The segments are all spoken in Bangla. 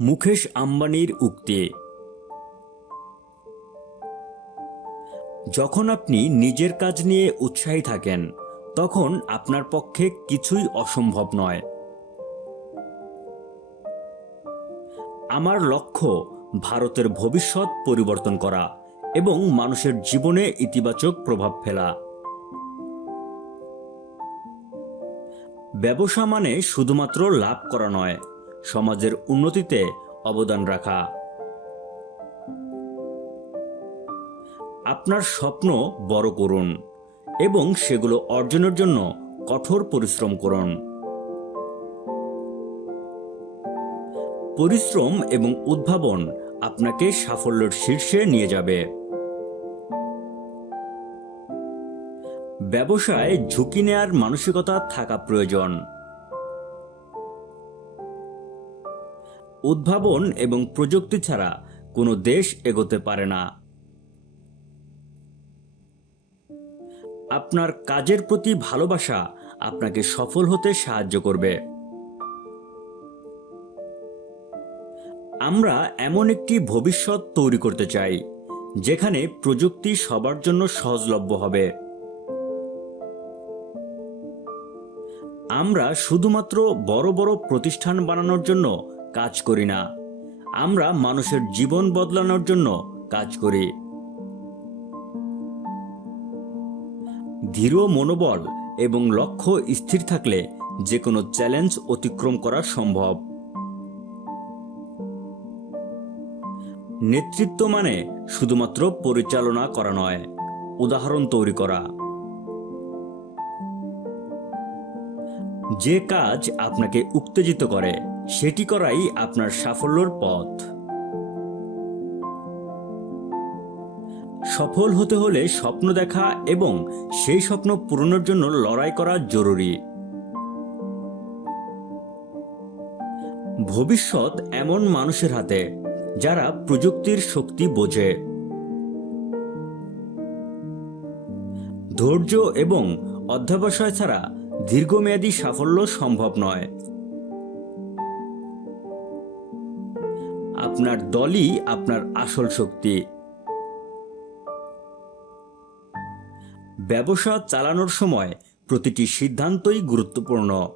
মুকেশ আম্বানির উক্তি। যখন আপনি নিজের কাজ নিয়ে উৎসাহী থাকেন তখন আপনার পক্ষে কিছুই অসম্ভব নয়। আমার লক্ষ্য ভারতের ভবিষ্যৎ পরিবর্তন করা এবং মানুষের জীবনে ইতিবাচক প্রভাব ফেলা। ব্যবসা মানে শুধুমাত্র লাভ করা নয়, সমাজের উন্নতিতে অবদান রাখা। আপনার স্বপ্ন বড় করুন এবং সেগুলো অর্জনের জন্য কঠোর পরিশ্রম করুন। পরিশ্রম এবং উদ্ভাবন আপনাকে সাফল্যের শীর্ষে নিয়ে যাবে। ব্যবসায় ঝুঁকি নেয়ার মানসিকতা থাকা প্রয়োজন। উদ্ভাবন এবং প্রযুক্তি ছাড়া কোনো দেশ এগোতে পারে না। আপনার কাজের প্রতি ভালোবাসা আপনাকে সফল হতে সাহায্য করবে। আমরা এমন একটি ভবিষ্যৎ তৈরি করতে চাই যেখানে প্রযুক্তি সবার জন্য সহজলভ্য হবে। আমরা শুধুমাত্র বড় বড় প্রতিষ্ঠান বানানোর জন্য কাজ করি না, আমরা মানুষের জীবন বদলানোর জন্য কাজ করি। দৃঢ় মনোবল এবং লক্ষ্য স্থির থাকলে যে কোনো চ্যালেঞ্জ অতিক্রম করা সম্ভব। নেতৃত্ব মানে শুধুমাত্র পরিচালনা করা নয়, উদাহরণ তৈরি করা। যে কাজ আপনাকে উত্তেজিত করে সেটি করাই আপনার সাফল্যের পথ। সফল হতে হলে স্বপ্ন দেখা এবং সেই স্বপ্ন পূরণের জন্য লড়াই করা জরুরি। ভবিষ্যৎ এমন মানুষের হাতে যারা প্রযুক্তির শক্তি বোঝে। ধৈর্য এবং অধ্যবসায় ছাড়া দীর্ঘমেয়াদী সাফল্য সম্ভব নয়। আপনার দলই আপনার আসল শক্তি। ব্যবসা চালানোর সময় প্রতিটি সিদ্ধান্তই গুরুত্বপূর্ণ।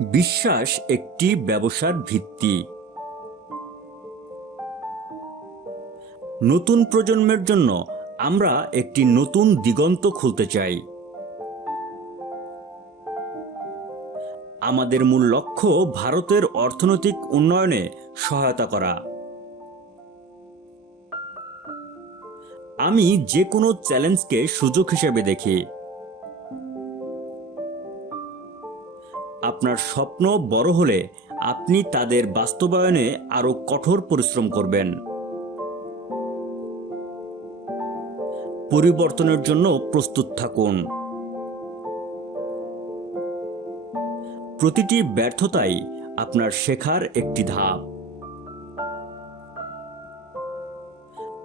বিশ্বাস একটি ব্যবসার ভিত্তি। নতুন প্রজন্মের জন্য আমরা একটি নতুন দিগন্ত খুলতে চাই। আমাদের মূল লক্ষ্য ভারতের অর্থনৈতিক উন্নয়নে সহায়তা করা। আমি যে কোনো চ্যালেঞ্জকে সুযোগ হিসেবে দেখি। আপনার স্বপ্ন বড় হলে আপনি তাদের বাস্তবায়নে আরো কঠোর পরিশ্রম করবেন। পরিবর্তনের জন্য প্রস্তুত থাকুন। প্রতিটি ব্যর্থতাই আপনার শেখার একটি ধাপ।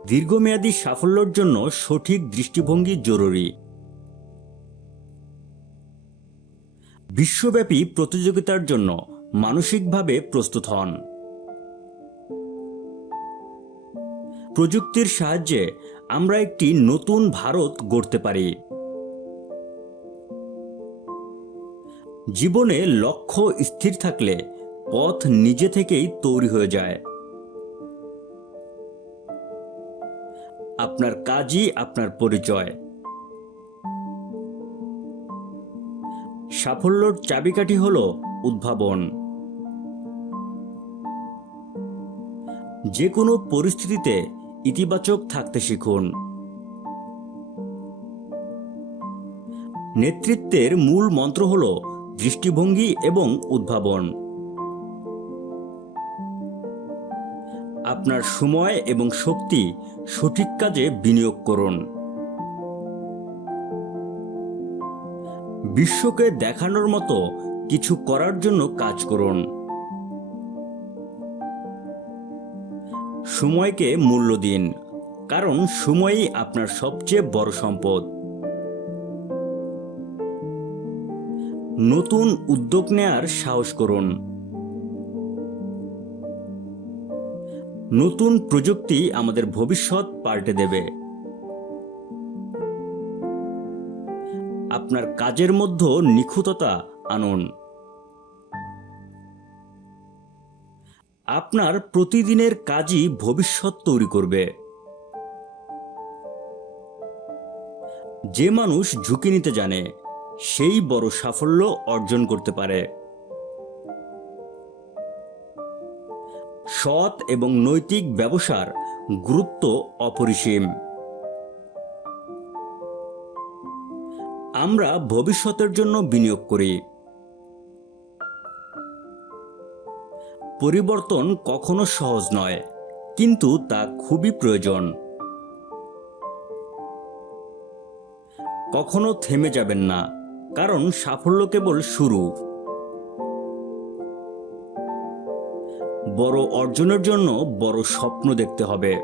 দীর্ঘমেয়াদী সাফল্যের জন্য সঠিক দৃষ্টিভঙ্গি জরুরি। বিশ্বব্যাপী প্রতিযোগিতার জন্য মানসিকভাবে প্রস্তুত হন। প্রযুক্তির সাহায্যে আমরা একটি নতুন ভারত গড়তে পারি। জীবনে লক্ষ্য স্থির থাকলে পথ নিজে থেকেই তৈরি হয়ে যায়। আপনার কাজই আপনার পরিচয়। সাফল্যের চাবিকাঠি হল উদ্ভাবন। যে কোনো পরিস্থিতিতে ইতিবাচক থাকতে শিখুন। নেতৃত্বের মূল মন্ত্র হল দৃষ্টিভঙ্গি এবং উদ্ভাবন। আপনার সময় এবং শক্তি সঠিক কাজে বিনিয়োগ করুন। বিশ্বকে দেখানোর মতো কিছু করার জন্য কাজ করুন। সময়কে মূল্য দিন, কারণ সময়ই আপনার সবচেয়ে বড় সম্পদ। নতুন উদ্যোগ নেয়ার সাহস করুন। নতুন প্রযুক্তি আমাদের ভবিষ্যৎ পাল্টে দেবে। আপনার কাজের মধ্যে নিখুঁততা আনুন। আপনার প্রতিদিনের কাজই ভবিষ্যৎ তৈরি করবে। যে মানুষ ঝুঁকি নিতে জানে সেই বড় সাফল্য অর্জন করতে পারে। সৎ এবং নৈতিক ব্যবসার গুরুত্ব অপরিসীম। আমরা ভবিষ্যতের জন্য বিনিয়োগ করি। পরিবর্তন কখনো সহজ নয়, কিন্তু তা খুবই প্রয়োজন। কখনো থেমে যাবেন না, কারণ সাফল্য কেবল শুরু। বড় অর্জনের জন্য বড় স্বপ্ন দেখতে হবে।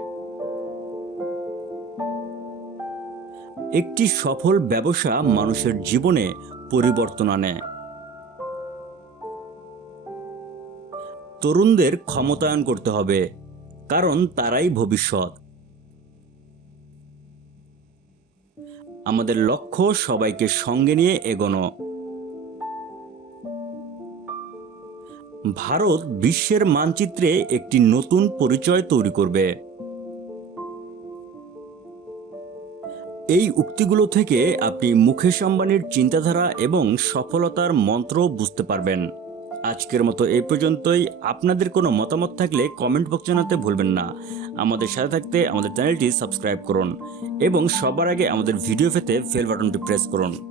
একটি সফল ব্যবসা মানুষের জীবনে পরিবর্তন আনে। তরুণদের ক্ষমতায়ন করতে হবে, কারণ তারাই ভবিষ্যৎ। আমাদের লক্ষ্য সবাইকে সঙ্গে নিয়ে এগোনো। ভারত বিশ্বের মানচিত্রে একটি নতুন পরিচয় তৈরি করবে। এই উক্তিগুলো থেকে আপনি মুকেশ আম্বানির চিন্তাধারা এবং সফলতার মন্ত্র বুঝতে পারবেন। আজকের মতো এই পর্যন্তই। আপনাদের কোনো মতামত থাকলে কমেন্ট বক্স জানাতে ভুলবেন না। আমাদের সাথে থাকতে আমাদের চ্যানেলটি সাবস্ক্রাইব করুন এবং সবার আগে আমাদের ভিডিও পেতে বেল বাটনটি প্রেস করুন।